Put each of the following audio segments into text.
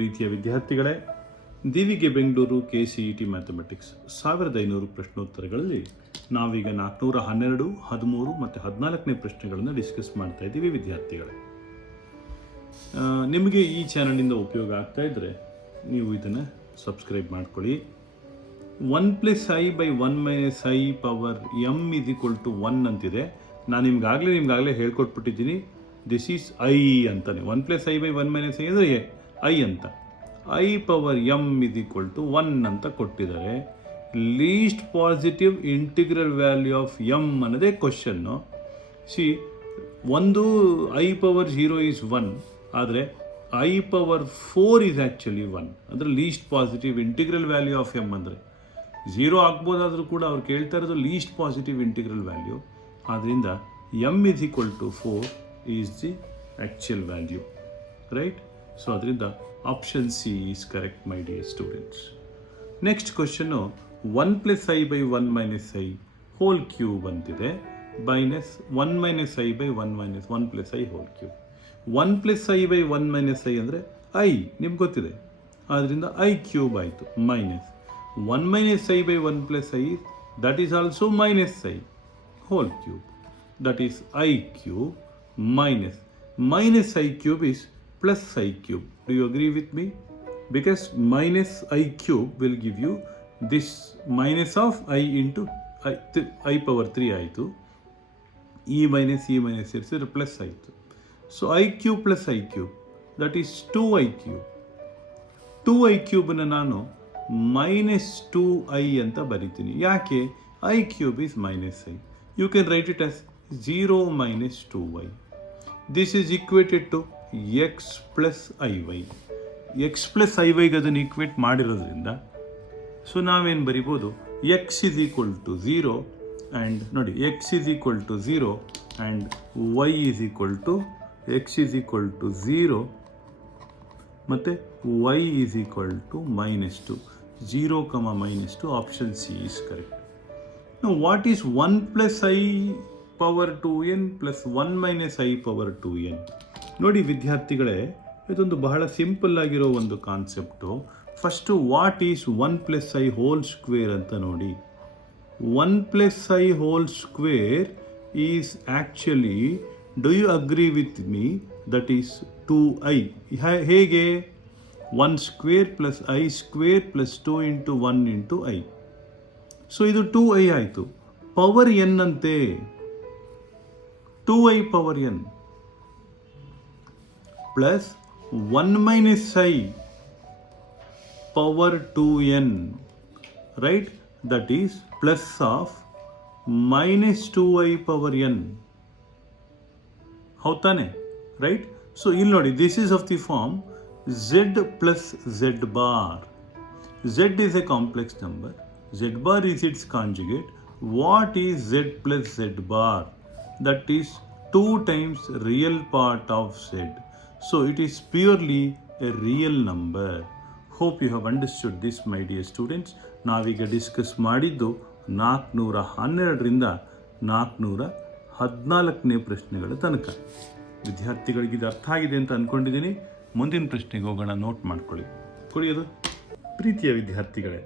ಪ್ರೀತಿಯ ವಿದ್ಯಾರ್ಥಿಗಳೇ, ದಿವಿಗೆ Bengaluru KCET mathematics 1500 ಪ್ರಶ್ನೋತ್ತರಗಳಲ್ಲಿ ನಾವೀಗ 412, 13 ಮತ್ತು 14ನೇ ಪ್ರಶ್ನೆಗಳನ್ನು ಡಿಸ್ಕಸ್ ಮಾಡ್ತಾ ಇದ್ದೀವಿ ವಿದ್ಯಾರ್ಥಿಗಳೇ. ನಿಮಗೆ ಈ ಚಾನಲಿಂದ ಉಪಯೋಗ ಆಗ್ತಾ ಇದ್ದರೆ ನೀವು ಇದನ್ನು ಸಬ್ಸ್ಕ್ರೈಬ್ ಮಾಡ್ಕೊಳ್ಳಿ. 1 + i/1 - i ಪವರ್ m = 1 ಅಂತಿದೆ. ನಾನು ನಿಮ್ಗಾಗಲೇ ಹೇಳ್ಕೊಟ್ಬಿಟ್ಟಿದ್ದೀನಿ. ದಿಸ್ ಈಸ್ ಐ ಅಂತಾನೆ. 1 + i/1 - i ಅಂದರೆ ಐ ಅಂತ. i ಪವರ್ m = 1 ಅಂತ ಕೊಟ್ಟಿದ್ದಾರೆ. Least positive integral value of m ಅನ್ನೋದೇ ಕ್ವಶನ್ನು. ಒಂದು i ಪವರ್ 0 ಈಸ್ 1, ಆದರೆ i ಪವರ್ 4 ಈಸ್ ಆ್ಯಕ್ಚುಲಿ 1. ಅಂದರೆ least positive integral value of m ಅಂದರೆ 0 ಆಗ್ಬೋದಾದರೂ ಕೂಡ ಅವ್ರು ಕೇಳ್ತಾ ಇರೋದು ಲೀಸ್ಟ್ ಪಾಸಿಟಿವ್ ಇಂಟಿಗ್ರಲ್ ವ್ಯಾಲ್ಯೂ. ಆದ್ದರಿಂದ m = 4 is the actual value, right? So ಅದರಿಂದ option C is correct my dear students. Next question 1 + i/1 - i whole cube ಅಂತಿದೆ, minus 1 - i/1 - 1 + i whole cube. 1 + i/1 - i ಅಂದರೆ i ನಿಮ್ಗೆ ಗೊತ್ತಿದೆ, ಆದ್ದರಿಂದ i cube ಆಯಿತು. Minus 1 - i/1 + i, that is also minus i whole cube, that is i cube, minus i cube is plus i cube. Do you agree with me? Because minus i cube will give you this minus of i into i power 3 ಆಯಿತು. e minus ಸೇರಿಸಿದ್ರೆ plus ಆಯಿತು. So i cube plus i cube, that is 2i cube. 2i ಕ್ಯೂಬನ್ನು ನಾನು -2i ಅಂತ ಬರಿತೀನಿ. ಯಾಕೆ? i cube is minus i. You can write it as 0 - 2y. This is equated to x plus iy. x plus iy ಅದನ್ನು equate ಮಾಡಿರೋದ್ರಿಂದ so ನಾವೇನು ಬರಿಬೋದು, x = 0 and ನೋಡಿ x = 0 and y x = 0 ಮತ್ತು y = -2. 0, -2. Option C is correct. Now what is 1 + i power 2n plus 1 - i power 2n? ನೋಡಿ ವಿದ್ಯಾರ್ಥಿಗಳೇ, ಇದೊಂದು ಬಹಳ ಸಿಂಪಲ್ ಆಗಿರೋ ಒಂದು concept. First what is 1 + i whole square ಅಂತ ನೋಡಿ. 1 + i whole square is actually, do you agree with me, that is 2i. ಹೇಗೆ? 1 square plus i square plus 2 × 1 × i. So ಇದು 2i ಆಯಿತು. ಪವರ್ n ಅಂತೆ, 2i power n plus 1 - i power 2n, right? That is plus of -2i power n. ಹೌದಾನೆ? Right? So ಇಲ್ಲಿ ನೋಡಿ, this is of the form z plus z bar. Z is a complex number. Z bar is its conjugate. What is z plus z bar? That is 2 times real part of z. So it is purely a real number. Hope you have understood this, my dear students. ನಾವೀಗ discuss ಮಾಡಿದ್ದು 412ರಿಂದ 414ನೇ ಪ್ರಶ್ನೆಗಳ ತನಕ. ವಿದ್ಯಾರ್ಥಿಗಳಿಗೆ ಇದು ಅರ್ಥ ಆಗಿದೆ ಅಂತ ಅಂದ್ಕೊಂಡಿದ್ದೀನಿ. ಮುಂದಿನ ಪ್ರಶ್ನೆಗೆ ಹೋಗೋಣ, ನೋಟ್ ಮಾಡ್ಕೊಳ್ಳಿ. ಕೊಡಿಯೋದು ಪ್ರೀತಿಯ ವಿದ್ಯಾರ್ಥಿಗಳೇ,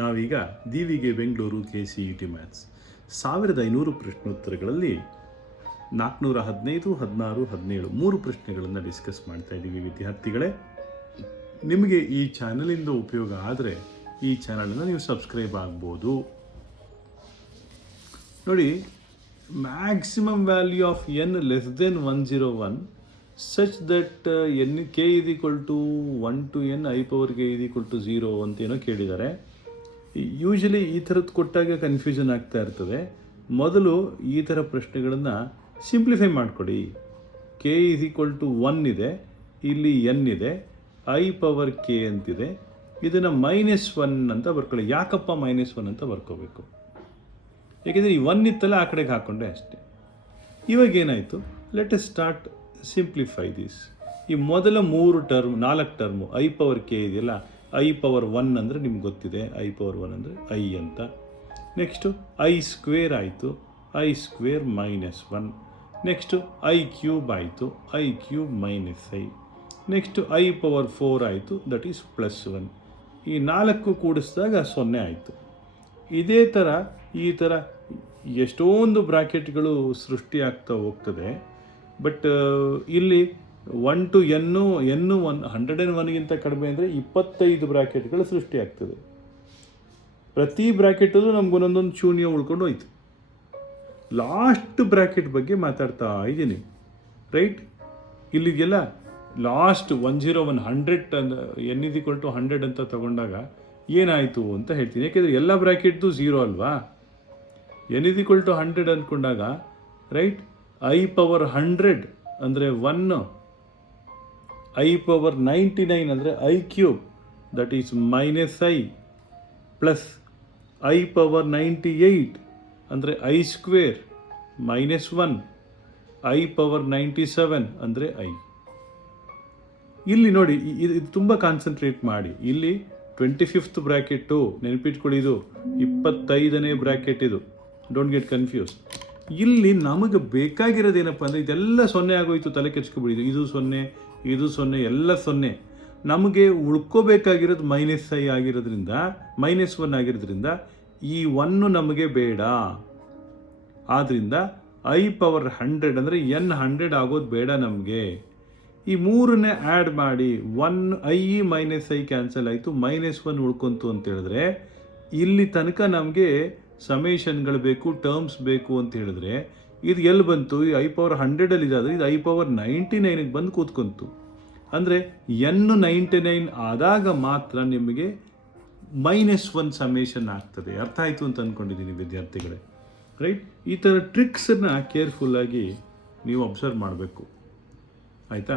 ನಾವೀಗ ದಿವಿಗೆ ಬೆಂಗಳೂರು KCET ಮ್ಯಾಥ್ಸ್ 1500 ಪ್ರಶ್ನೋತ್ತರಗಳಲ್ಲಿ 415, 16, 17 3 ಪ್ರಶ್ನೆಗಳನ್ನು ಡಿಸ್ಕಸ್ ಮಾಡ್ತಾ ಇದ್ದೀವಿ ವಿದ್ಯಾರ್ಥಿಗಳೇ. ನಿಮಗೆ ಈ ಚಾನಲಿಂದ ಉಪಯೋಗ ಆದರೆ ಈ ಚಾನಲನ್ನು ನೀವು ಸಬ್ಸ್ಕ್ರೈಬ್ ಆಗ್ಬೋದು. ನೋಡಿ, maximum value of n less than 101 such that k = 1 to n i power k = 0 ಅಂತೇನೋ ಕೇಳಿದ್ದಾರೆ. ಯೂಶಲಿ ಈ ಥರದ್ದು ಕೊಟ್ಟಾಗ ಕನ್ಫ್ಯೂಷನ್ ಆಗ್ತಾ ಇರ್ತದೆ. ಮೊದಲು ಈ ಥರ ಪ್ರಶ್ನೆಗಳನ್ನು ಸಿಂಪ್ಲಿಫೈ ಮಾಡಿಕೊಡಿ. k = 1 ಇದೆ, ಇಲ್ಲಿ n ಇದೆ, i ಪವರ್ k ಅಂತಿದೆ, ಇದನ್ನು -1 ಅಂತ ಬರ್ಕೊಳ್ಳಿ. ಯಾಕಪ್ಪ -1 ಅಂತ ಬರ್ಕೋಬೇಕು? ಯಾಕೆಂದರೆ ಈ 1 ಇತ್ತಲ್ಲ, ಆ ಕಡೆಗೆ ಹಾಕ್ಕೊಂಡೆ ಅಷ್ಟೇ. ಇವಾಗ ಏನಾಯಿತು? Let us start simplify this. ಈ ಮೊದಲ 4 ಟರ್ಮು i ಪವರ್ k ಇದೆಯಲ್ಲ, i ಪವರ್ 1 ಅಂದರೆ ನಿಮ್ಗೆ ಗೊತ್ತಿದೆ, i ಪವರ್ 1 ಅಂದರೆ i ಅಂತ. ನೆಕ್ಸ್ಟು i ಸ್ಕ್ವೇರ್ ಆಯಿತು, i square -1. Next i cube ಆಯಿತು, i cube -i. Next I power 4 ಆಯಿತು, ದಟ್ ಈಸ್ +1. ಈ 4 ಕೂಡಿಸಿದಾಗ 0 ಆಯಿತು. ಇದೇ ಥರ ಈ ಥರ ಎಷ್ಟೊಂದು ಬ್ರ್ಯಾಕೆಟ್ಗಳು ಸೃಷ್ಟಿಯಾಗ್ತಾ ಹೋಗ್ತದೆ. ಬಟ್ ಇಲ್ಲಿ 1 to n 101ಗಿಂತ ಕಡಿಮೆ ಅಂದರೆ 25 ಬ್ರ್ಯಾಕೆಟ್ಗಳು ಸೃಷ್ಟಿಯಾಗ್ತದೆ. ಪ್ರತಿ ಬ್ರ್ಯಾಕೆಟಲ್ಲೂ ನಮಗೊಂದೊಂದು ಶೂನ್ಯ ಉಳ್ಕೊಂಡು ಹೋಯ್ತು. ಲಾಸ್ಟ್ ಬ್ರ್ಯಾಕೆಟ್ ಬಗ್ಗೆ ಮಾತಾಡ್ತಾ ಇದ್ದೀನಿ, ರೈಟ್? ಇಲ್ಲಿಗೆಲ್ಲ ಲಾಸ್ಟ್ 101 100 n = 100 ಅಂತ ತಗೊಂಡಾಗ ಏನಾಯಿತು ಅಂತ ಹೇಳ್ತೀನಿ. ಯಾಕೆಂದರೆ ಎಲ್ಲ ಬ್ರ್ಯಾಕೆಟ್ದು 0 ಅಲ್ವಾ. n = 100 ಅಂದ್ಕೊಂಡಾಗ, ರೈಟ್, ಐ ಪವರ್ 100 ಅಂದರೆ 1, ಐ ಪವರ್ 99 ಅಂದರೆ i³ that is -i, plus I power 98 ಅಂದರೆ i² -1, ಐ ಪವರ್ 97 ಅಂದರೆ i. ಇಲ್ಲಿ ನೋಡಿ, ಇದು ತುಂಬ ಕಾನ್ಸಂಟ್ರೇಟ್ ಮಾಡಿ. ಇಲ್ಲಿ 25th ಬ್ರ್ಯಾಕೆಟು ನೆನಪಿಟ್ಕೊಳ್ಳಿ, ಇದು 25ನೇ ಬ್ರ್ಯಾಕೆಟ್, ಇದು ಡೋಂಟ್ ಗೆಟ್ ಕನ್ಫ್ಯೂಸ್. ಇಲ್ಲಿ ನಮಗೆ ಬೇಕಾಗಿರೋದೇನಪ್ಪ ಅಂದರೆ ಇದೆಲ್ಲ 0 ಆಗೋಯ್ತು, ತಲೆ ಕೆಚ್ಕೊಬಿಡಿದು. ಇದು 0, ಇದು 0, ಎಲ್ಲ 0. ನಮಗೆ ಉಳ್ಕೋಬೇಕಾಗಿರೋದು -i ಆಗಿರೋದ್ರಿಂದ, -1 ಆಗಿರೋದ್ರಿಂದ ಈ 1 ನಮಗೆ ಬೇಡ. ಆದ್ದರಿಂದ ಐ ಪವರ್ 100 ಅಂದರೆ n 100 ಆಗೋದು ಬೇಡ ನಮಗೆ. ಈ 3ನೇ ಆ್ಯಡ್ ಮಾಡಿ, 1 i -i ಕ್ಯಾನ್ಸಲ್ ಆಯಿತು, -1 ಉಳ್ಕೊಂತು ಅಂತ ಹೇಳಿದ್ರೆ, ಇಲ್ಲಿ ತನಕ ನಮಗೆ ಸಮೇಷನ್ಗಳು ಬೇಕು, ಟರ್ಮ್ಸ್ ಬೇಕು ಅಂತ ಹೇಳಿದ್ರೆ, ಇದು ಎಲ್ಲಿ ಬಂತು? ಈ ಐ ಪವರ್ 100 ಇದಾದರೆ ಇದು ಐ ಪವರ್ 99ಗೆ ಬಂದು ಕೂತ್ಕೊಂತು. ಅಂದರೆ n 99 ಆದಾಗ ಮಾತ್ರ ನಿಮಗೆ -1 ಸಮೇಷನ್ ಆಗ್ತದೆ. ಅರ್ಥ ಆಯಿತು ಅಂತ ಅಂದ್ಕೊಂಡಿದ್ದೀನಿ ವಿದ್ಯಾರ್ಥಿಗಳೇ, ರೈಟ್? ಈ ಥರ ಟ್ರಿಕ್ಸನ್ನು ಕೇರ್ಫುಲ್ಲಾಗಿ ನೀವು ಅಬ್ಸರ್ವ್ ಮಾಡಬೇಕು, ಆಯಿತಾ?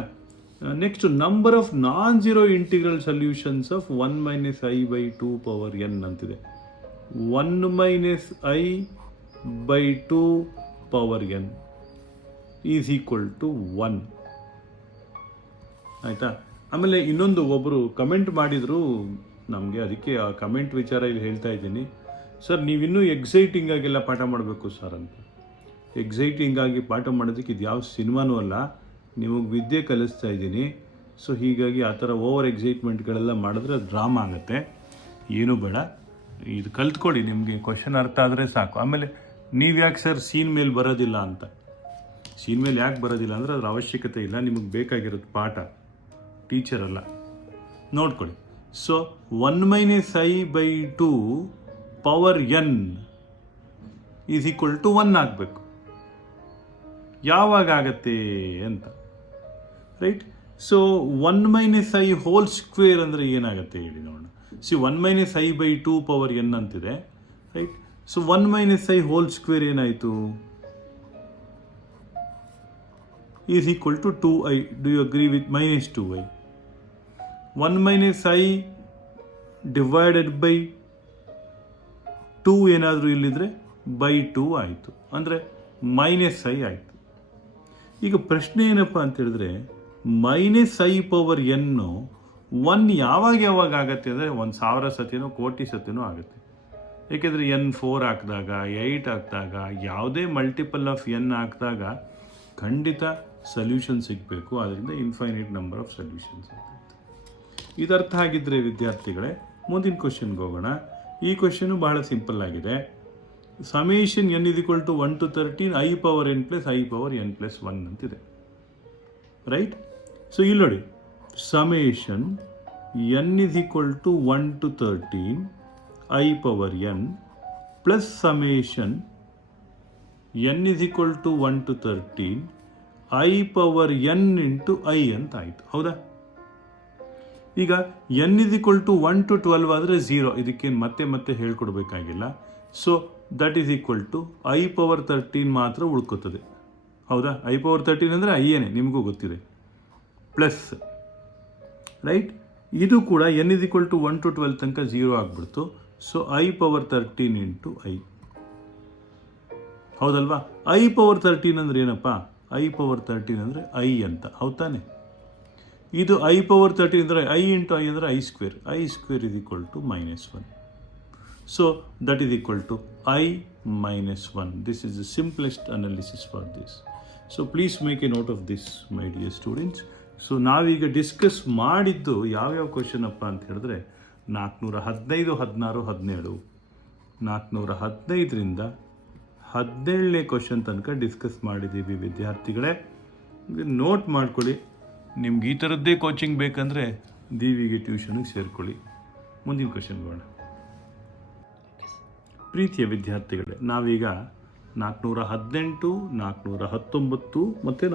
Next, number of non zero integral solutions of 1 - i/2 power n ಅಂತಿದೆ. 1 - i/2 power n is equal to 1, ಆಯಿತಾ? ಆಮೇಲೆ ಇನ್ನೊಂದು, ಒಬ್ಬರು ಕಮೆಂಟ್ ಮಾಡಿದರು ನಮಗೆ, ಅದಕ್ಕೆ ಆ ಕಮೆಂಟ್ ವಿಚಾರ ಇಲ್ಲಿ ಹೇಳ್ತಾ ಇದ್ದೀನಿ. ಸರ್, ನೀವಿನ್ನೂ ಎಕ್ಸೈಟಿಂಗ್ ಆಗೆಲ್ಲ ಪಾಠ ಮಾಡಬೇಕು ಸರ್ ಅಂತ. ಎಕ್ಸೈಟಿಂಗ್ ಆಗಿ ಪಾಠ ಮಾಡೋದಕ್ಕೆ ಇದು ಯಾವ ಸಿನಿಮಾನೂ ಅಲ್ಲ, ನಿಮಗೆ ವಿದ್ಯೆ ಕಲಿಸ್ತಾ ಇದ್ದೀನಿ. ಸೊ ಹೀಗಾಗಿ ಆ ಥರ ಓವರ್ ಎಕ್ಸೈಟ್ಮೆಂಟ್ಗಳೆಲ್ಲ ಮಾಡಿದ್ರೆ ಅದು ಡ್ರಾಮಾ ಆಗುತ್ತೆ. ಏನೂ ಬೇಡ, ಇದು ಕಲ್ತ್ಕೊಳ್ಳಿ, ನಿಮಗೆ ಕ್ವಶನ್ ಅರ್ಥ ಆದರೆ ಸಾಕು. ಆಮೇಲೆ ನೀವು ಯಾಕೆ ಸರ್ ಸೀನ್ ಮೇಲೆ ಬರೋದಿಲ್ಲ ಅಂತ, ಸೀನ್ ಮೇಲೆ ಯಾಕೆ ಬರೋದಿಲ್ಲ ಅಂದರೆ ಅದ್ರ ಅವಶ್ಯಕತೆ ಇಲ್ಲ. ನಿಮಗೆ ಬೇಕಾಗಿರೋದು ಪಾಠ, ಟೀಚರ್ ಅಲ್ಲ. ನೋಡ್ಕೊಳ್ಳಿ. So 1 - i/2 power n is equal to 1 ಆಗಬೇಕು. ಯಾವಾಗ ಆಗತ್ತೆ ಅಂತ, right? So 1 - i whole square ಅಂದರೆ ಏನಾಗುತ್ತೆ ಹೇಳಿ ನೋಡೋಣ. 1 - i/2 ಪವರ್ n ಅಂತಿದೆ, right? So 1 - i whole square ಏನಾಯಿತು? Is equal to 2i. Do you agree with -2i? 1 - i divided by 2 ಏನಾದರೂ ಇಲ್ಲಿದ್ರೆ /2 ಆಯಿತು, ಅಂದರೆ -i ಆಯಿತು. ಈಗ ಪ್ರಶ್ನೆ ಏನಪ್ಪ ಅಂತ ಹೇಳಿದ್ರೆ, -i ಪವರ್ n 1 ಯಾವಾಗ ಆಗುತ್ತೆ ಅಂದರೆ 1000 ಸತಿನೋ ಕೋಟಿ ಸತಿನೋ ಆಗುತ್ತೆ. ಏಕೆಂದರೆ n 4 ಹಾಕಿದಾಗ, 8 ಹಾಕಿದಾಗ, ಯಾವುದೇ ಮಲ್ಟಿಪಲ್ ಆಫ್ n ಹಾಕಿದಾಗ ಖಂಡಿತ ಸೊಲ್ಯೂಷನ್ ಸಿಗಬೇಕು. ಆದ್ದರಿಂದ ಇನ್ಫೈನೈಟ್ ನಂಬರ್ ಆಫ್ ಸೊಲ್ಯೂಷನ್ಸ್ ಅಂತ. ಇದರ್ಥ ಆಗಿದ್ದರೆ ವಿದ್ಯಾರ್ಥಿಗಳೇ, ಮುಂದಿನ ಕ್ವಶನ್ಗೆ ಹೋಗೋಣ. ಈ ಕ್ವಶನು ಬಹಳ ಸಿಂಪಲ್ ಆಗಿದೆ. Summation n = 1 to 13 i power n plus i power n plus 1 ಅಂತಿದೆ, ರೈಟ್? ಸೊ ಇಲ್ಲಿ ನೋಡಿ, summation n = 1 to 13 i power n plus summation n = 1 to 13 i power n into i ಅಂತ ಆಯಿತು, ಹೌದಾ? ಈಗ n = 1 to 12 ಆದರೆ 0, ಇದಕ್ಕೇನು ಮತ್ತೆ ಹೇಳ್ಕೊಡ್ಬೇಕಾಗಿಲ್ಲ. So that is equal to I power 13 ಮಾತ್ರ ಉಳ್ಕೋತದೆ, ಹೌದಾ? ಐ ಪವರ್ 13 ಅಂದರೆ ಐಯೇನೆ, ನಿಮಗೂ ಗೊತ್ತಿದೆ, ಪ್ಲಸ್, ರೈಟ್? ಇದು ಕೂಡ n = 1 to 12 ತನಕ 0 ಆಗಿಬಿಡ್ತು. So I power 13 into I, ಹೌದಲ್ವಾ? ಐ ಪವರ್ 13 ಅಂದರೆ ಏನಪ್ಪ? ಐ ಪವರ್ 13 ಅಂದರೆ ಐ ಅಂತ, ಹೌದು ತಾನೆ? ಇದು ಐ ಪವರ್ 13 ಅಂದರೆ ಐ ಇಂಟು ಐ ಅಂದರೆ i². i² is equal to -1. So that is equal to I minus 1. This is the simplest analysis for this. So please make a note of this, my dear students. So ನಾವೀಗ discuss ಮಾಡಿದ್ದು ಯಾವ್ಯಾವ question ಅಪ್ಪ ಅಂತ ಹೇಳಿದ್ರೆ 415, 16, 17, 415ರಿಂದ 17ನೇ question ತನಕ discuss ಮಾಡಿದ್ದೀವಿ ವಿದ್ಯಾರ್ಥಿಗಳೇ. Note ಮಾಡ್ಕೊಳ್ಳಿ. ನಿಮ್ಗೆ ಈ ಥರದ್ದೇ ಕೋಚಿಂಗ್ ಬೇಕಂದರೆ ದಿವಿಗೆ ಟ್ಯೂಷನ್ಗೆ ಸೇರ್ಕೊಳ್ಳಿ. ಮುಂದಿನ ಕ್ವಶನ್ ನೋಡೋಣ. ಪ್ರೀತಿಯ ವಿದ್ಯಾರ್ಥಿಗಳೇ, ನಾವೀಗ 418, 419 ಮತ್ತು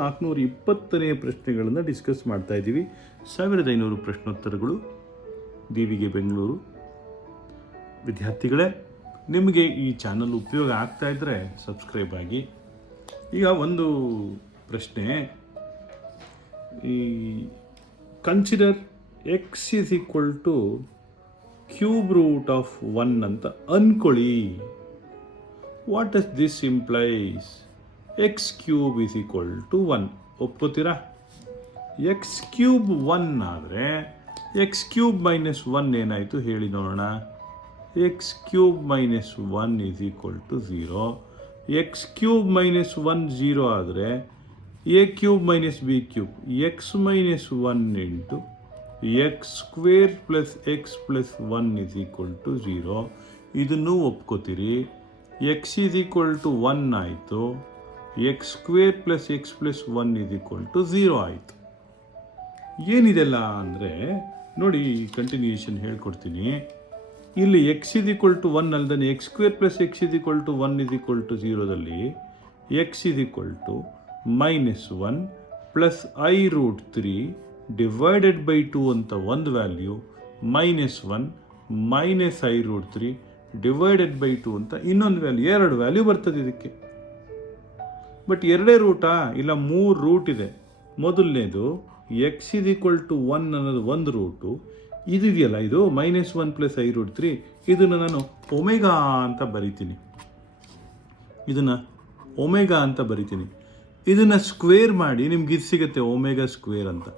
420ನೇ ಪ್ರಶ್ನೆಗಳನ್ನು ಡಿಸ್ಕಸ್ ಮಾಡ್ತಾ ಇದ್ದೀವಿ. 1500 ಪ್ರಶ್ನೋತ್ತರಗಳು, ದಿವಿಗೆ ಬೆಂಗಳೂರು. ವಿದ್ಯಾರ್ಥಿಗಳೇ, ನಿಮಗೆ ಈ ಚಾನಲ್ ಉಪಯೋಗ ಆಗ್ತಾ ಇದ್ದರೆ ಸಬ್ಸ್ಕ್ರೈಬ್ ಆಗಿ. ಈಗ ಒಂದು ಪ್ರಶ್ನೆ, ಈ consider X is equal to cube root of 1 ಅಂತ ಅಂದ್ಕೊಳ್ಳಿ. What does this implies? X cube is equal to 1. ಒಪ್ಕೋತೀರಾ? ಎಕ್ಸ್ ಕ್ಯೂಬ್ 1 ಆದರೆ ಎಕ್ಸ್ ಕ್ಯೂಬ್ ಮೈನಸ್ 1 ಏನಾಯಿತು ಹೇಳಿ ನೋಡೋಣ. X cube minus 1 is equal to 0. X cube minus 1 0 ಆದರೆ A cube minus B cube X minus 1 into X square plus X plus 1 is equal to 0. ಇದನ್ನು ಒಪ್ಕೋತೀರಿ. X is equal to 1 ಆಯಿತು. X square plus X plus 1 is equal to 0 ಆಯಿತು. ಏನಿದೆಲ್ಲ ಅಂದರೆ ನೋಡಿ, continuation ಹೇಳ್ಕೊಡ್ತೀನಿ. ಇಲ್ಲಿ ಎಕ್ಸ್ ಇಸ್ ಈಕ್ವಲ್ ಟು 1 ಅಲ್ದೇ X square plus X is equal to 1 is equal to 0ದಲ್ಲಿ X is equal to minus 1 plus I root 3 divided by 2 ಅಂತ ಒಂದು value, minus 1 minus I root 3 divided by 2 ಅಂತ ಇನ್ನೊಂದು value. 2 value ಬರ್ತದೆ ಇದಕ್ಕೆ. But 2 ರೂಟಾ? ಇಲ್ಲ, 3 ರೂಟ್ ಇದೆ. ಮೊದಲನೇದು ಎಕ್ಸ್ ಇಸ್ ಈಕ್ವಲ್ ಟು 1 ಅನ್ನೋದು ಒಂದು ರೂಟು. ಇದೆಯಲ್ಲ, ಇದು ಮೈನಸ್ 1 ಪ್ಲಸ್ ಐ ರೂಟ್ 3, ಇದನ್ನು ನಾನು ಒಮೆಗಾ ಅಂತ ಬರಿತೀನಿ. ಇದನ್ನು ಸ್ಕ್ವೇರ್ ಮಾಡಿ ನಿಮ್ಗೆ ಇದು ಸಿಗುತ್ತೆ, ಒಮೆಗಾ ಸ್ಕ್ವೇರ್ ಅಂತ.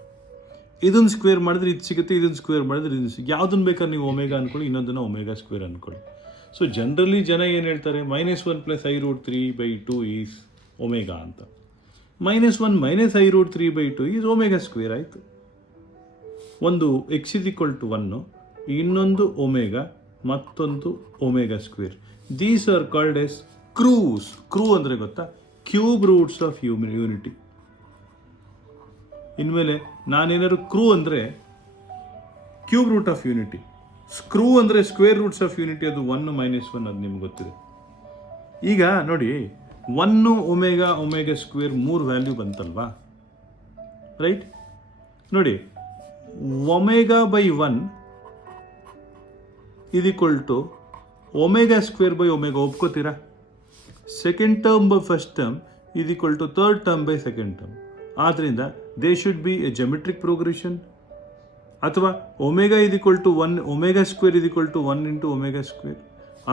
ಇದನ್ನು ಸ್ಕ್ವೇರ್ ಮಾಡಿದ್ರೆ ಇದು ಸಿಗುತ್ತೆ, ಇದನ್ನು ಸ್ಕ್ವೇರ್ ಮಾಡಿದ್ರೆ ಇದು ಸಿಗುತ್ತೆ. ಯಾವುದನ್ನು ಬೇಕಾದ್ರೆ ನೀವು ಒಮೆಗಾ ಅಂದ್ಕೊಳ್ಳಿ, ಇನ್ನೊಂದನ್ನು ಒಮೆಗಾ ಸ್ಕ್ವೇರ್ ಅಂದ್ಕೊಳ್ಳಿ. ಸೊ ಜನರಲಿ ಜನ ಏನು ಹೇಳ್ತಾರೆ, minus 1 plus I root 3 by 2 is omega ಅಂತ. Minus 1 minus I root 3 by 2 is omega square ಆಯಿತು. ಒಂದು ಎಕ್ಸ್ ಇಸ್ ಈಕ್ವಲ್ ಟು 1, ಇನ್ನೊಂದು ಒಮೆಗಾ, ಮತ್ತೊಂದು omega square. These are called as CRUs. CRU ಅಂದರೆ ಗೊತ್ತಾ? Cube roots of unity. ಇನ್ಮೇಲೆ ನಾನೇನಾದ್ರು CRU ಅಂದರೆ cube root of unity, SRU ಅಂದರೆ ಸ್ಕ್ವೇರ್ ರೂಟ್ಸ್ ಆಫ್ ಯೂನಿಟಿ. ಅದು 1 ಮೈನಸ್ 1, ಅದು ನಿಮ್ಗೆ ಗೊತ್ತಿದೆ. ಈಗ ನೋಡಿ, 1 ಒಮೆಗಾ ಒಮೆಗಾ ಸ್ಕ್ವೇರ್ 3 ವ್ಯಾಲ್ಯೂ ಬಂತಲ್ವಾ, ರೈಟ್? ನೋಡಿ, ಒಮೆಗಾ ಬೈ 1 ಇದು equal to omega square by omega. ಒಪ್ಕೋತೀರಾ? Second term by first term ಇದು equal to third term by second term. ಆದ್ದರಿಂದ they should be a geometric progression. ಅಥವಾ omega ಇದು equal to 1, omega square ಇದು equal to 1 into omega square.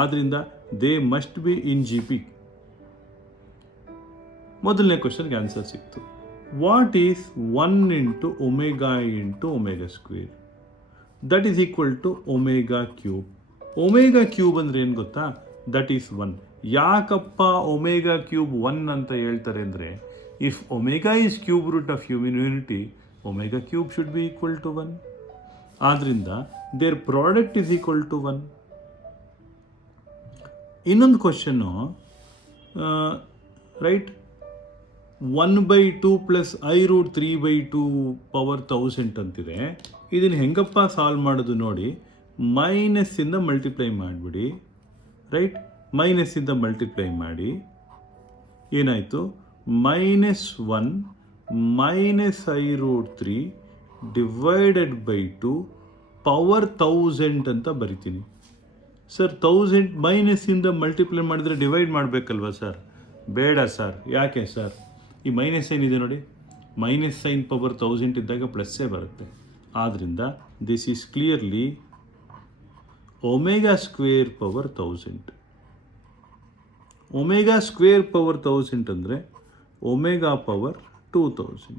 ಆದ್ದರಿಂದ they must be in G P. ಮೊದಲನೇ ಕ್ವಶನ್ಗೆ answer ಸಿಕ್ತು. What is 1 into omega square? That is equal to omega cube. Omega cube ಅಂದರೆ ಏನು ಗೊತ್ತಾ? That is 1. ಯಾಕಪ್ಪ omega cube 1 ಅಂತ ಹೇಳ್ತಾರೆ ಅಂದರೆ, if omega is cube root of unity, omega cube should be equal to 1. ಆದ್ದರಿಂದ their product is equal to 1. ಇನ್ನೊಂದು ಕ್ವಶನ್ನು, right, 1/2 plus I root 3/2 power 1000 ಅಂತಿದೆ. ಇದನ್ನು ಹೆಂಗಪ್ಪ ಸಾಲ್ವ್ ಮಾಡೋದು ನೋಡಿ. ಮೈನಸ್ಸಿಂದ ಮಲ್ಟಿಪ್ಲೈ ಮಾಡಿಬಿಡಿ, ರೈಟ್? ಮೈನಸ್ಸಿಂದ ಮಲ್ಟಿಪ್ಲೈ ಮಾಡಿ ಏನಾಯಿತು? Minus 1 minus I root 3 divided by 2 power 1000 ಅಂತ ಬರಿತೀನಿ. ಸರ್, 1000 ಮೈನಸ್ಸಿಂದ ಮಲ್ಟಿಪ್ಲೈ ಮಾಡಿದರೆ ಡಿವೈಡ್ ಮಾಡಬೇಕಲ್ವ ಸರ್? ಬೇಡ ಸರ್. ಯಾಕೆ ಸರ್? ಈ ಮೈನಸ್ ಸೈನ್ ಇದೆ ನೋಡಿ, ಮೈನಸ್ ಸೈನ್ ಪವರ್ 1000 ಇದ್ದಾಗ ಪ್ಲಸ್ಸೇ ಬರುತ್ತೆ. ಆದ್ದರಿಂದ this is clearly omega square power 1000. Omega square power 1000 ಅಂದರೆ omega power 2000.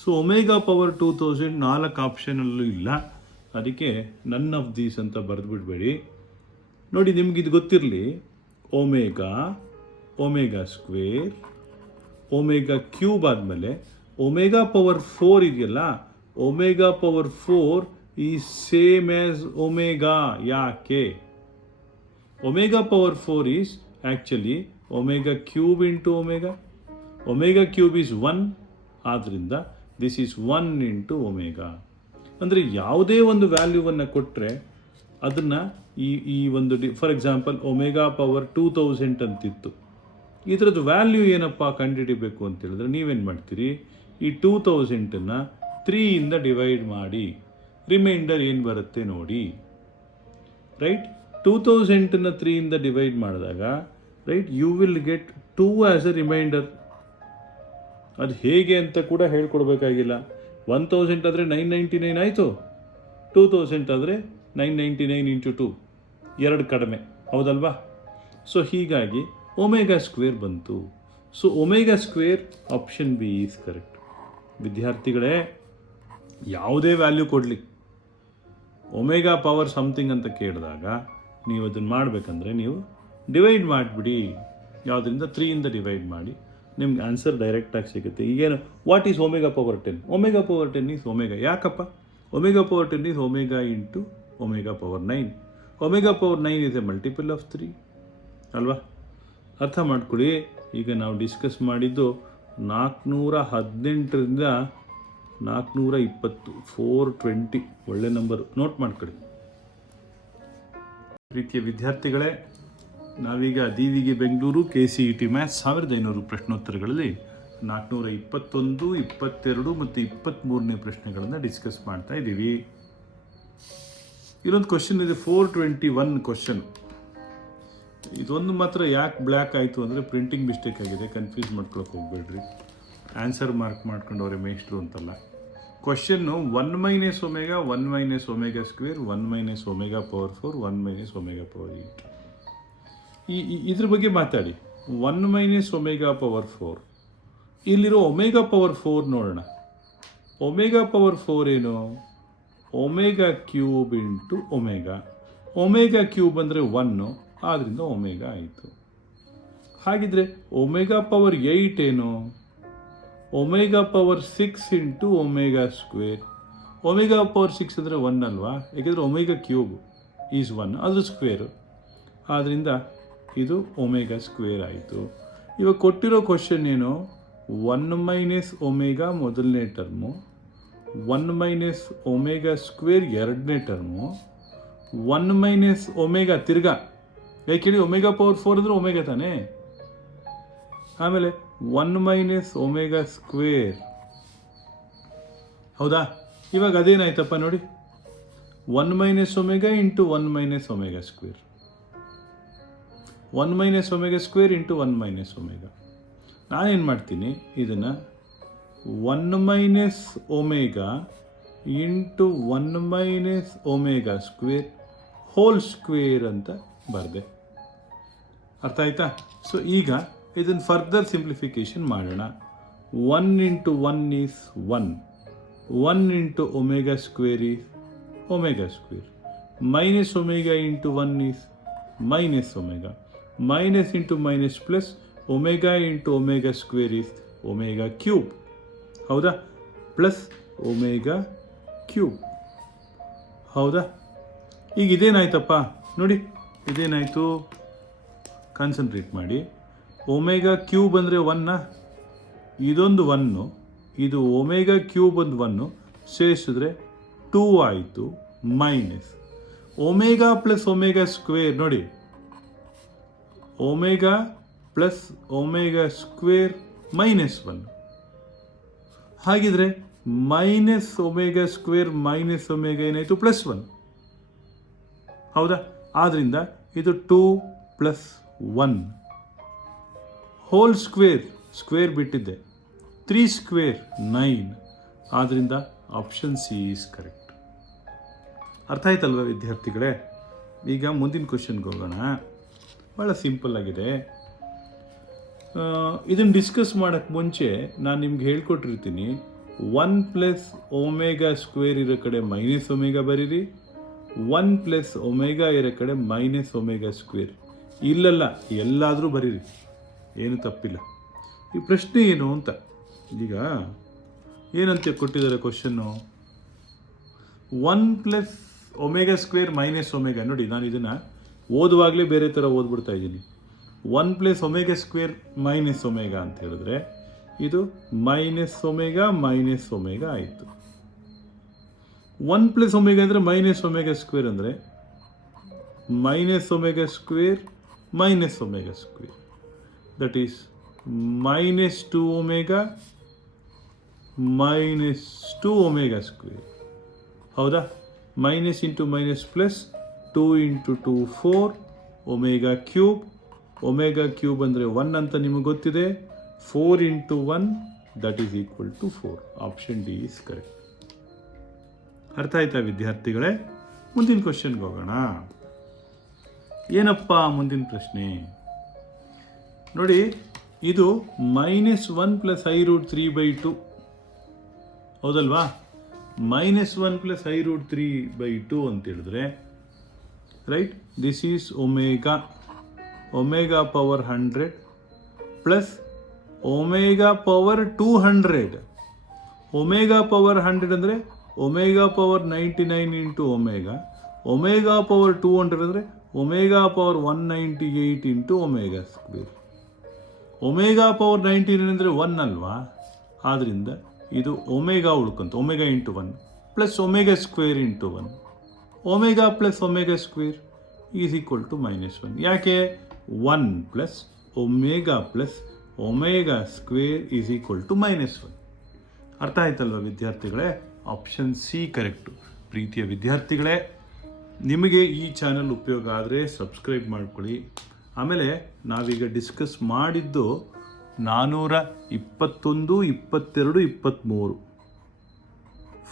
So omega power 2000 4 ಆಪ್ಷನಲ್ಲೂ ಇಲ್ಲ. ಅದಕ್ಕೆ ನನ್ ಆಫ್ ದೀಸ್ ಅಂತ ಬರೆದುಬಿಡ್ಬೇಡಿ. ನೋಡಿ, ನಿಮ್ಗೆ ಇದು ಗೊತ್ತಿರಲಿ, ಒಮೆಗಾ ಸ್ಕ್ವೇರ್ ಒಮೆಗಾ ಕ್ಯೂಬ್ ಆದಮೇಲೆ ಒಮೆಗಾ ಪವರ್ 4 ಇದೆಯಲ್ಲ, omega power 4 is same as omega. ಯಾಕೆ? Omega power 4 is actually omega cube into omega. Omega cube is 1, ಆದ್ದರಿಂದ ದಿಸ್ ಈಸ್ 1 ಇಂಟು ಒಮೆಗಾ. ಅಂದರೆ ಯಾವುದೇ ಒಂದು ವ್ಯಾಲ್ಯೂವನ್ನು ಕೊಟ್ಟರೆ ಅದನ್ನು ಈ ಒಂದು ಫಾರ್ ಎಕ್ಸಾಂಪಲ್ ಒಮೆಗಾ ಪವರ್ 2000 ಅಂತಿತ್ತು. ಇದರದ್ದು ವ್ಯಾಲ್ಯೂ ಏನಪ್ಪ ಕಂಡುಹಿಡಿಬೇಕು ಅಂತ ಹೇಳಿದ್ರೆ ನೀವೇನು ಮಾಡ್ತೀರಿ, ಈ 2000ನ್ನು 3ಇಂದ ಡಿವೈಡ್ ಮಾಡಿ, ರಿಮೈಂಡರ್ ಏನು ಬರುತ್ತೆ ನೋಡಿ. ರೈಟ್, 2000ನ್ನು 3ಇಂದ ಡಿವೈಡ್ ಮಾಡಿದಾಗ right you will get 2 as a remainder. ಅದು ಹೇಗೆ ಅಂತ ಕೂಡ ಹೇಳ್ಕೊಡ್ಬೇಕಾಗಿಲ್ಲ. 1000 ಆದರೆ 999 ಆಯಿತು, 2000 ಆದರೆ 999 ಇಂಟು 2, 2 ಕಡಿಮೆ, ಹೌದಲ್ವಾ? ಸೊ ಹೀಗಾಗಿ ಒಮೆಗಾ ಸ್ಕ್ವೇರ್ ಬಂತು. So omega square option B is correct. ವಿದ್ಯಾರ್ಥಿಗಳೇ, ಯಾವುದೇ ವ್ಯಾಲ್ಯೂ ಕೊಡಲಿ, ಒಮೆಗಾ ಪವರ್ ಸಮಥಿಂಗ್ ಅಂತ ಕೇಳಿದಾಗ ನೀವು ಅದನ್ನು ಮಾಡಬೇಕಂದ್ರೆ ನೀವು ಡಿವೈಡ್ ಮಾಡಿಬಿಡಿ. ಯಾವುದರಿಂದ? 3ಇಂದ ಡಿವೈಡ್ ಮಾಡಿ, ನಿಮ್ಗೆ ಆನ್ಸರ್ ಡೈರೆಕ್ಟಾಗಿ ಸಿಗುತ್ತೆ. ಈಗೇನು what is omega power 10? Omega power 10 is omega. ಯಾಕಪ್ಪ? Omega power 10 is omega into omega power 9. Omega power 9 is a multiple of 3 ಅಲ್ವಾ? ಅರ್ಥ ಮಾಡ್ಕೊಳ್ಳಿ. ಈಗ ನಾವು ಡಿಸ್ಕಸ್ ಮಾಡಿದ್ದು 418ರಿಂದ 420, 420 ಒಳ್ಳೆ ನಂಬರು, ನೋಟ್ ಮಾಡ್ಕೊಳ್ಳಿ. ಪ್ರೀತಿಯ ವಿದ್ಯಾರ್ಥಿಗಳೇ, ನಾವೀಗ DVG ಬೆಂಗಳೂರು KCET ಮ್ಯಾಥ್ಸ್ 1500 ಪ್ರಶ್ನೋತ್ತರಗಳಲ್ಲಿ 421, 22 ಮತ್ತು 23ನೇ ಪ್ರಶ್ನೆಗಳನ್ನು ಡಿಸ್ಕಸ್ ಮಾಡ್ತಾ ಇದ್ದೀವಿ. ಇಲ್ಲೊಂದು ಕ್ವಶನ್ ಇದೆ, 421 ಕ್ವಶನ್. ಇದೊಂದು ಮಾತ್ರ ಯಾಕೆ ಬ್ಲ್ಯಾಕ್ ಆಯಿತು ಅಂದರೆ ಪ್ರಿಂಟಿಂಗ್ ಮಿಸ್ಟೇಕ್ ಆಗಿದೆ, ಕನ್ಫ್ಯೂಸ್ ಮಾಡ್ಕೊಳಕ್ಕೆ ಹೋಗ್ಬೇಡ್ರಿ. ಆನ್ಸರ್ ಮಾರ್ಕ್ ಮಾಡ್ಕೊಂಡವ್ರೆ ಮೇಷ್ಟ್ರು ಅಂತಲ್ಲ. Question 1 minus omega 1 minus omega square 1 minus omega power 4 1 minus omega power 8. ಇದ್ರ ಬಗ್ಗೆ ಮಾತಾಡಿ. 1 ಮೈನಸ್ ಒಮೆಗಾ ಪವರ್ 4, ಇಲ್ಲಿರೋ ಒಮೆಗಾ ಪವರ್ 4 ನೋಡೋಣ. ಒಮೆಗಾ ಪವರ್ 4 ಏನು? Omega cube into omega. Omega cube ಅಂದರೆ 1, ಆದ್ದರಿಂದ ಒಮೆಗಾ ಆಯಿತು. ಹಾಗಿದ್ರೆ ಒಮೆಗಾ ಪವರ್ 8 ಏನು? Omega power 6 into omega square. Omega power 6 ಅಂದರೆ 1 ಅಲ್ವಾ? ಯಾಕೆಂದರೆ ಒಮೆಗಾ ಕ್ಯೂಬ್ ಈಸ್ 1, ಅದು ಸ್ಕ್ವೇರು, ಆದ್ದರಿಂದ ಇದು ಒಮೆಗಾ ಸ್ಕ್ವೇರ್ ಆಯಿತು. ಇವಾಗ ಕೊಟ್ಟಿರೋ ಕ್ವಶನ್ ಏನು? 1 ಮೈನಸ್ ಒಮೆಗಾ ಮೊದಲನೇ ಟರ್ಮು, 1 ಮೈನಸ್ ಒಮೆಗಾ ಸ್ಕ್ವೇರ್ ಎರಡನೇ ಟರ್ಮು, 1 ಮೈನಸ್ ಒಮೆಗಾ ತಿರ್ಗಾ. ಯಾಕೆ ಹೇಳಿ? ಒಮೆಗಾ ಪವರ್ 4 ಅಂದರೆ ಒಮೆಗಾ ತಾನೇ. ಆಮೇಲೆ 1 ಮೈನಸ್ ಒಮೆಗಾ ಸ್ಕ್ವೇರ್, ಹೌದಾ? ಇವಾಗ ಅದೇನಾಯ್ತಪ್ಪ ನೋಡಿ, 1 minus omega into 1 minus omega square, 1 minus omega square into 1 minus omega. ನಾನೇನು ಮಾಡ್ತೀನಿ, ಇದನ್ನು 1 minus omega into 1 minus omega square whole square ಅಂತ ಬರೆದೆ. ಅರ್ಥ ಆಯ್ತಾ? ಸೊ ಈಗ ಇದನ್ನು ಫರ್ದರ್ ಸಿಂಪ್ಲಿಫಿಕೇಶನ್ ಮಾಡೋಣ. 1 into 1 is 1, 1 into omega square is omega square, minus omega into 1 is minus omega, minus into minus plus omega into omega square is omega cube, ಹೌದಾ? Plus omega cube, ಹೌದಾ? ಈಗ ಇದೇನಾಯ್ತಪ್ಪ ನೋಡಿ, ಇದೇನಾಯಿತು? Concentrate ಮಾಡಿ. Omega cube ಅಂದರೆ 1, ಇದೊಂದು 1, ಇದು omega cube ಒಂದು 1 ಸೇರಿಸಿದ್ರೆ 2 ಆಯಿತು, minus omega plus omega square ನೋಡಿ, omega plus omega square minus 1. ಹಾಗಿದ್ರೆ minus omega square minus omega ಏನಾಯಿತು? ಪ್ಲಸ್ 1, ಹೌದಾ? ಆದ್ದರಿಂದ ಇದು 2 ಪ್ಲಸ್ 1 ಹೋಲ್ ಸ್ಕ್ವೇರ್, ಸ್ಕ್ವೇರ್ ಬಿಟ್ಟಿದ್ದೆ, 3 ಸ್ಕ್ವೇರ್ 9, ಆದ್ದರಿಂದ ಆಪ್ಷನ್ ಸಿ ಈಸ್ ಕರೆಕ್ಟ್. ಅರ್ಥ ಆಯ್ತಲ್ವ ವಿದ್ಯಾರ್ಥಿಗಳೇ? ಈಗ ಮುಂದಿನ ಕ್ವಶನ್ಗೆ ಹೋಗೋಣ. ಭಾಳ ಸಿಂಪಲ್ ಆಗಿದೆ. ಇದನ್ನು ಡಿಸ್ಕಸ್ ಮಾಡೋಕ್ಕೆ ಮುಂಚೆ ನಾನು ನಿಮ್ಗೆ ಹೇಳ್ಕೊಟ್ಟಿರ್ತೀನಿ, 1 ಪ್ಲಸ್ ಒಮೆಗಾ ಸ್ಕ್ವೇರ್ ಇರೋ ಕಡೆ ಮೈನಸ್ ಒಮೆಗಾ ಬರೀರಿ, 1 ಪ್ಲಸ್ ಒಮೆಗಾ ಇರೋ ಕಡೆ ಮೈನಸ್ ಒಮೆಗಾ ಸ್ಕ್ವೇರ್. ಇಲ್ಲಲ್ಲ, ಎಲ್ಲಾದರೂ ಬರೀರಿ, ಏನು ತಪ್ಪಿಲ್ಲ. ಈ ಪ್ರಶ್ನೆ ಏನು ಅಂತ, ಈಗ ಏನಂತ ಕೊಟ್ಟಿದ್ದಾರೆ question, 1 plus omega square minus omega. ನೋಡಿ, ನಾನು ಇದನ್ನು ಓದುವಾಗಲೇ ಬೇರೆ ಥರ ಓದ್ಬಿಡ್ತಾ ಇದ್ದೀನಿ. 1 plus omega square minus omega ಅಂತ ಹೇಳಿದ್ರೆ ಇದು ಮೈನಸ್ ಒಮೆಗಾ ಆಯಿತು. 1 ಪ್ಲಸ್ ಒಮೆಗಾ ಅಂದರೆ ಮೈನಸ್ ಒಮೆಗಾ ಸ್ಕ್ವೇರ್ ಅಂದರೆ minus omega square minus omega square, that is minus 2 omega minus 2 omega square. ಹೌದಾ? Minus into minus plus 2 into 2 4 omega cube. Omega cube ಅಂದರೆ 1 ಅಂತ ನಿಮಗೆ ಗೊತ್ತಿದೆ. 4 into 1 that is equal to 4. Option D is correct. ಅರ್ಥ ಆಯ್ತಾ ವಿದ್ಯಾರ್ಥಿಗಳೇ? ಮುಂದಿನ ಕ್ವಶನ್ಗೆ ಹೋಗೋಣ. ಏನಪ್ಪ ಮುಂದಿನ ಪ್ರಶ್ನೆ? ನೋಡಿ, ಇದು -1 ಪ್ಲಸ್ i√3/2 ಹೌದಲ್ವಾ? -1 ಪ್ಲಸ್ i√3/2 ಅಂತ ಹೇಳಿದ್ರೆ, right, this is omega power 100 plus omega power 200. Omega power 100 ಅಂದರೆ omega power 99 into omega power 200 ಅಂದರೆ omega power 198 into omega square. Omega power 99 ಅಂದರೆ 1 ಅಲ್ವಾ? ಆದ್ದರಿಂದ ಇದು ಒಮೆಗಾ ಉಳ್ಕೊಂತ, omega into 1 plus omega square into 1. Omega plus omega square is equal to -1. ಯಾಕೆ? 1 plus omega square is equal to -1. ಅರ್ಥ ಆಯ್ತಲ್ವ ವಿದ್ಯಾರ್ಥಿಗಳೇ? Option C correct. ಪ್ರೀತಿಯ ವಿದ್ಯಾರ್ಥಿಗಳೇ, ನಿಮಗೆ ಈ ಚಾನಲ್ ಉಪಯೋಗ ಆದರೆ ಸಬ್ಸ್ಕ್ರೈಬ್ ಮಾಡ್ಕೊಳ್ಳಿ. ಆಮೇಲೆ ನಾವೀಗ ಡಿಸ್ಕಸ್ ಮಾಡಿದ್ದು 421, 22, 23,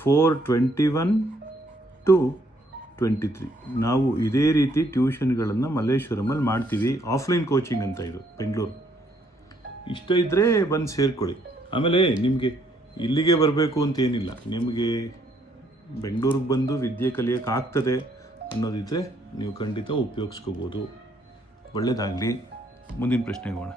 421 to 23. ನಾವು ಇದೇ ರೀತಿ ಟ್ಯೂಷನ್ಗಳನ್ನು ಮಲ್ಲೇಶ್ವರಮಲ್ಲಿ ಮಾಡ್ತೀವಿ. ಆಫ್ಲೈನ್ ಕೋಚಿಂಗ್ ಅಂತ ಇದು, ಬೆಂಗಳೂರು. ಇಷ್ಟ ಇದ್ದರೆ ಬಂದು ಸೇರ್ಕೊಳ್ಳಿ. ಆಮೇಲೆ ನಿಮಗೆ ಇಲ್ಲಿಗೆ ಬರಬೇಕು ಅಂತೇನಿಲ್ಲ, ನಿಮಗೆ ಬೆಂಗಳೂರಿಗೆ ಬಂದು ವಿದ್ಯೆ ಕಲಿಯೋಕ್ಕೆ ಆಗ್ತದೆ ಅನ್ನೋದಿದ್ದರೆ ನೀವು ಖಂಡಿತ ಉಪಯೋಗಿಸ್ಕೋಬೋದು. ಒಳ್ಳೆಯದಾಗಲಿ. ಮುಂದಿನ ಪ್ರಶ್ನೆಗೆ ಹೋಗೋಣ.